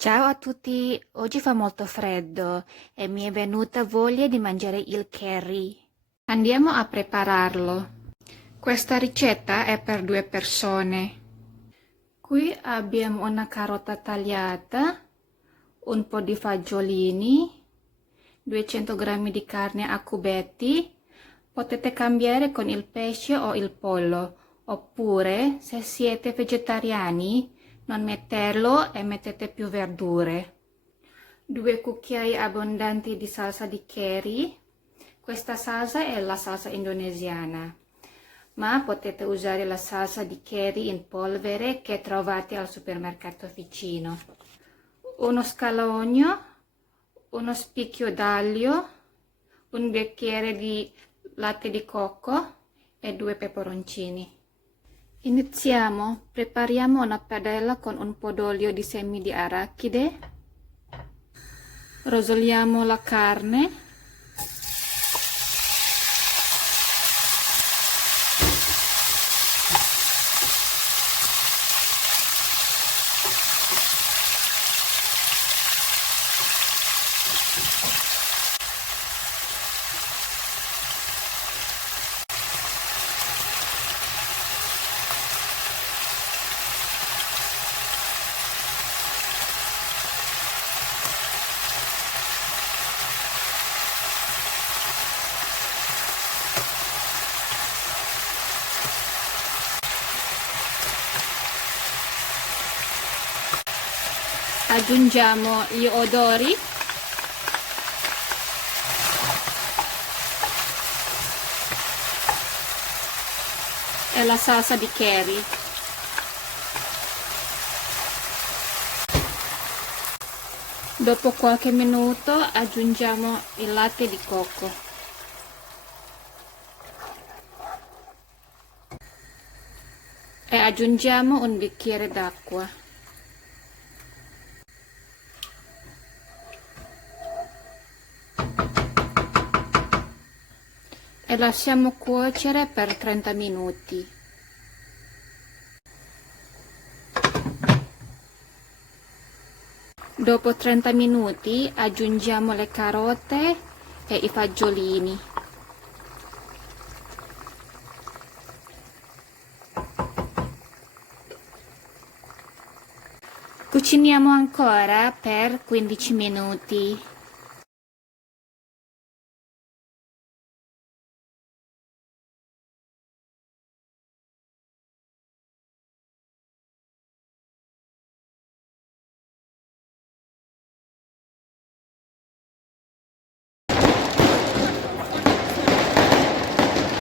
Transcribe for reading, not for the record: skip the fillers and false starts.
Ciao a tutti, oggi fa molto freddo e mi è venuta voglia di mangiare il curry. Andiamo a prepararlo. Questa ricetta è per 2 persone. Qui abbiamo una carota tagliata, un po' di fagiolini, 200 g di carne a cubetti. Potete cambiare con il pesce o il pollo, oppure se siete vegetariani non metterlo e mettete più verdure. 2 cucchiai abbondanti di salsa di curry. Questa salsa è la salsa indonesiana, ma potete usare la salsa di curry in polvere che trovate al supermercato vicino. Uno scalogno, uno spicchio d'aglio, un bicchiere di latte di cocco e 2 peperoncini. Iniziamo. Prepariamo una padella con un po' d'olio di semi di arachide. Rosoliamo la carne. Aggiungiamo gli odori e la salsa di curry. Dopo qualche minuto aggiungiamo il latte di cocco. E aggiungiamo un bicchiere d'acqua. E lasciamo cuocere per 30 minuti. Dopo 30 minuti aggiungiamo le carote e i fagiolini. Cuciniamo ancora per 15 minuti.